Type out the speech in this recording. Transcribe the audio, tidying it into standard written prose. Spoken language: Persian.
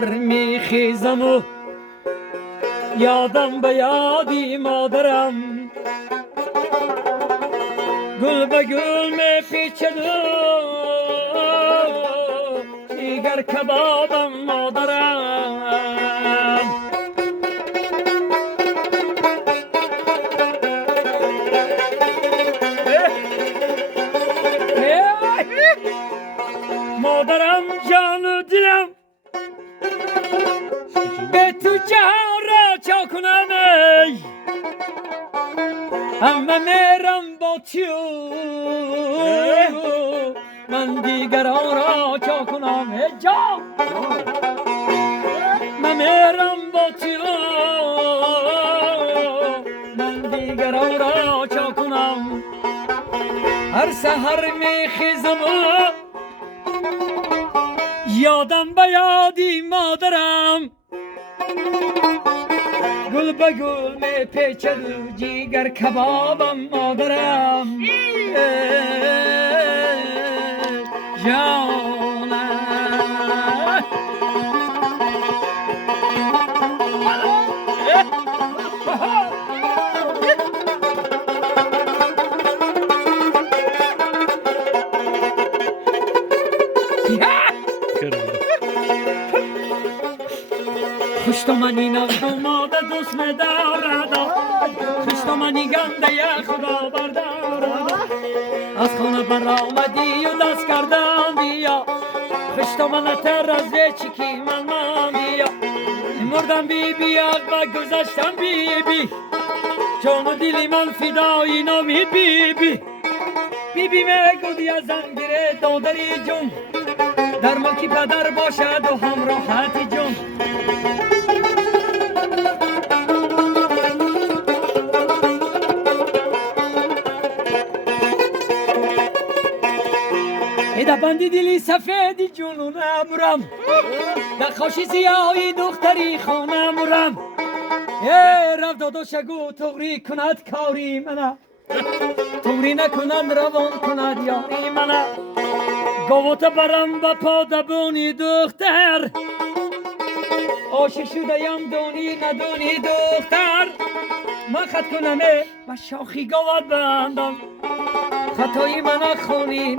سحر میخیزم و یادم به یادی مادرم، گل به گل میپیچد دیگر کبابم مادرم. مادرم جان و دلم به تو جهان را چا کنم، همه میرم با تو من دیگران را چا کنم. جان من میرم با تو من دیگران را چا کنم. هر سحر میخیزم یادم به یادی مادرم، گل به گل میپیچد جیگر کبابم مادرم. جانم خوشتمانی نغماد دوست ندارد، خوشتمانی گنده خدا بردارد. از خانه بر آمدی و دست کردم بیا، خوشتمانتر از چیکی من بیا. مردم بی بیا و گذشتم بی بی، جان و دلی من فدای نامی بی بی. بی بی میگودی از زنگیره دادری جون، در ما کی پدر باشد و همراحتی جون. ایده بندی دلی سفیدی جنونم، در خوشی سیاهی دختری خانم. رفت دادو شگو تغری کند کاری منه، تغری نکنند روان کند یاری منه. گوت برم با پادبونی دختر، عاشق شده‌ام دونی ندونی دختر. من خط کنمه و شاخی گوت بندم، خطایی من نخونی